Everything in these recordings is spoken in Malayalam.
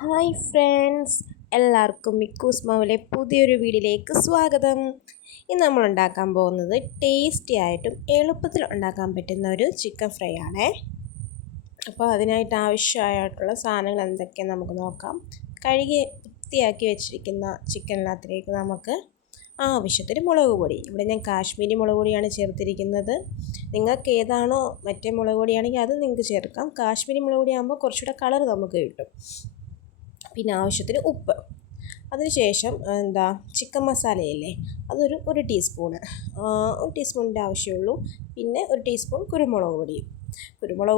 ഹായ് ഫ്രണ്ട്സ്, എല്ലാവർക്കും മിക്കൂസ് മാവിലെ പുതിയൊരു വീഡിയോയിലേക്ക് സ്വാഗതം. ഇന്ന് നമ്മൾ ഉണ്ടാക്കാൻ പോകുന്നത് ടേസ്റ്റി ആയിട്ടും എളുപ്പത്തിൽ ഉണ്ടാക്കാൻ പറ്റുന്ന ഒരു ചിക്കൻ ഫ്രൈ ആണേ. അപ്പോൾ അതിനായിട്ട് ആവശ്യമായിട്ടുള്ള സാധനങ്ങൾ എന്തൊക്കെയാണ് നമുക്ക് നോക്കാം. കഴുകി വൃത്തിയാക്കി വെച്ചിരിക്കുന്ന ചിക്കനിനകത്തിലേക്ക് നമുക്ക് ആവശ്യത്തിന് മുളക് പൊടി. ഇവിടെ ഞാൻ കാശ്മീരി മുളക് പൊടിയാണ് ചേർത്തിരിക്കുന്നത്. നിങ്ങൾക്ക് ഏതാണോ മറ്റേ മുളക് പൊടിയാണെങ്കിൽ അത് നിങ്ങൾക്ക് ചേർക്കാം. കാശ്മീരി മുളക് പൊടി ആകുമ്പോൾ കുറച്ചുകൂടെ കളർ നമുക്ക് കിട്ടും. പിന്നെ ആവശ്യത്തിന് ഉപ്പ്. അതിനുശേഷം ചിക്കൻ മസാലയല്ലേ, ഒരു ടീസ്പൂണ്, ഒരു ടീസ്പൂണിൻ്റെ ആവശ്യമുള്ളൂ. പിന്നെ ഒരു ടീസ്പൂൺ കുരുമുളക്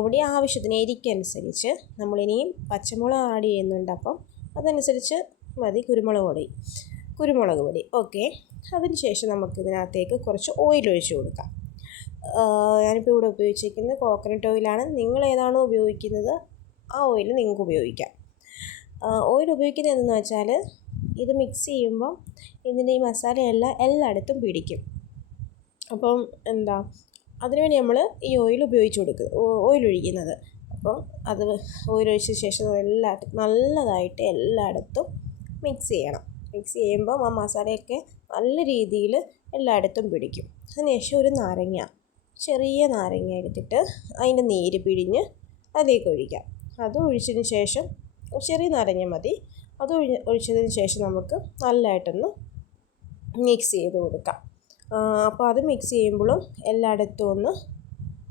പൊടി ആവശ്യത്തിന് എരിക്കനുസരിച്ച്. നമ്മളിനിയും പച്ചമുളക് ആഡ് ചെയ്യുന്നുണ്ട്, അപ്പം അതനുസരിച്ച് മതി കുരുമുളക് പൊടി. ഓക്കെ. അതിനുശേഷം നമുക്കിതിനകത്തേക്ക് കുറച്ച് ഓയിൽ ഒഴിച്ച് കൊടുക്കാം. ഞാനിപ്പോൾ ഇവിടെ ഉപയോഗിച്ചിരിക്കുന്നത് കോക്കനട്ട് ഓയിലാണ്. നിങ്ങൾ ഏതാണോ ഉപയോഗിക്കുന്നത് ആ ഓയിൽ നിങ്ങൾക്ക് ഉപയോഗിക്കാം. ഓയിൽ ഉപയോഗിക്കുന്നത് എന്തെന്ന് വെച്ചാൽ ഇത് മിക്സ് ചെയ്യുമ്പം ഇതിൻ്റെ ഈ മസാലയെല്ലാം എല്ലായിടത്തും പിടിക്കും. അപ്പം അതിനുവേണ്ടി നമ്മൾ ഈ ഓയിൽ ഒഴിക്കുന്നത്. അപ്പം അത് ഓയിൽ ഒഴിച്ച ശേഷം നല്ലതായിട്ട് എല്ലായിടത്തും മിക്സ് ചെയ്യണം. മിക്സ് ചെയ്യുമ്പം ആ മസാലയൊക്കെ നല്ല രീതിയിൽ എല്ലായിടത്തും പിടിക്കും. അതിനുശേഷം ഒരു ചെറിയ നാരങ്ങ എടുത്തിട്ട് അതിൻ്റെ നീര് പിഴിഞ്ഞ് അതിലേക്ക് ഒഴിക്കാം. അത് ഒഴിച്ചതിന് ശേഷം ചെറിയ നാരങ്ങ മതി. അത് ഒഴിച്ചതിന് ശേഷം നമുക്ക് നല്ലതായിട്ടൊന്ന് മിക്സ് ചെയ്ത് കൊടുക്കാം. അപ്പോൾ അത് മിക്സ് ചെയ്യുമ്പോഴും എല്ലായിടത്തും ഒന്ന്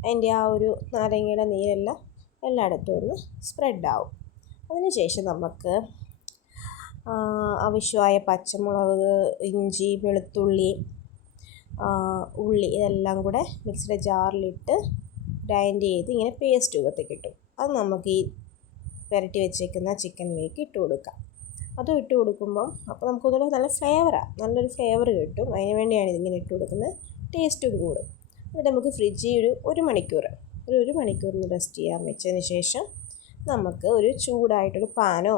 അതിൻ്റെ ആ ഒരു നാരങ്ങയുടെ നീരെല്ലാം എല്ലായിടത്തും ഒന്ന് സ്പ്രെഡാവും. അതിന് ശേഷം നമുക്ക് ആവശ്യമായ പച്ചമുളക്, ഇഞ്ചി, വെളുത്തുള്ളി, ഉള്ളി ഇതെല്ലാം കൂടെ മിക്സിയുടെ ജാറിലിട്ട് ഗ്രൈൻഡ് ചെയ്ത് ഇങ്ങനെ പേസ്റ്റ് രൂപത്തിൽ കിട്ടും. അത് നമുക്ക് ഈ പുരട്ടി വെച്ചേക്കുന്ന ചിക്കനിലേക്ക് ഇട്ട് കൊടുക്കാം. അതും ഇട്ട് കൊടുക്കുമ്പം അപ്പോൾ നമുക്കൊന്നുകൂടെ നല്ലൊരു ഫ്ലേവർ കിട്ടും. അതിന് വേണ്ടിയാണ് ഇതിങ്ങനെ ഇട്ട് കൊടുക്കുന്നത്. ടേസ്റ്റും കൂടും. എന്നിട്ട് നമുക്ക് ഫ്രിഡ്ജിൽ ഒരു മണിക്കൂറിന് റെസ്റ്റ് ചെയ്യാൻ വെച്ചതിന് ശേഷം നമുക്ക് ഒരു ചൂടായിട്ടൊരു പാനോ,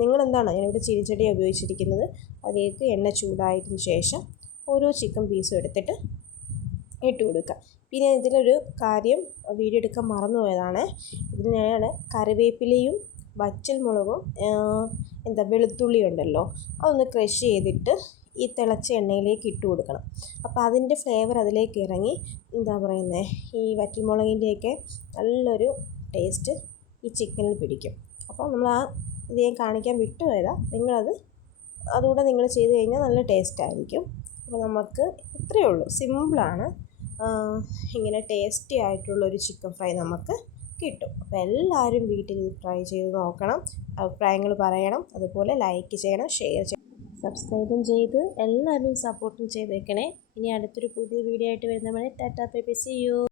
നിങ്ങളെന്താണോ, ഞാനിവിടെ ചീനിച്ചട്ടിയാണ് ഉപയോഗിച്ചിരിക്കുന്നത്, അതിലേക്ക് എണ്ണ ചൂടായതിന് ശേഷം ഓരോ ചിക്കൻ പീസും എടുത്തിട്ട് ഇട്ട് കൊടുക്കുക. പിന്നെ ഇതിലൊരു കാര്യം വീഡിയോ എടുക്കാൻ മറന്നുപോയതാണ്. ഇതിനാണ് കറിവേപ്പിലയും വറ്റൽമുളകും വെളുത്തുള്ളി ഉണ്ടല്ലോ, അതൊന്ന് ക്രഷ് ചെയ്തിട്ട് ഈ തിളച്ച എണ്ണയിലേക്ക് ഇട്ട് കൊടുക്കണം. അപ്പോൾ അതിൻ്റെ ഫ്ലേവർ അതിലേക്ക് ഇറങ്ങി ഈ വറ്റൽമുളകിൻ്റെയൊക്കെ നല്ലൊരു ടേസ്റ്റ് ഈ ചിക്കനിൽ പിടിക്കും. അപ്പോൾ നമ്മൾ ഇത് ഞാൻ കാണിക്കാൻ വിട്ടുപോയതാണ്. അതുകൂടെ നിങ്ങൾ ചെയ്ത് കഴിഞ്ഞാൽ നല്ല ടേസ്റ്റ് ആയിരിക്കും. അപ്പോൾ നമുക്ക് ഇത്രയേ ഉള്ളൂ, സിമ്പിളാണ്. ഇങ്ങനെ ടേസ്റ്റി ആയിട്ടുള്ളൊരു ചിക്കൻ ഫ്രൈ നമുക്ക് കിട്ടും. അപ്പോൾ എല്ലാവരും വീട്ടിൽ ട്രൈ ചെയ്ത് നോക്കണം, അഭിപ്രായങ്ങൾ പറയണം. അതുപോലെ ലൈക്ക് ചെയ്യണം, ഷെയർ ചെയ്യണം, സബ്സ്ക്രൈബും ചെയ്ത് എല്ലാവരും സപ്പോർട്ടും ചെയ്തേക്കണേ. ഇനി അടുത്തൊരു പുതിയ വീഡിയോ ആയിട്ട് വരുന്നവരെ tata bye bye, see U.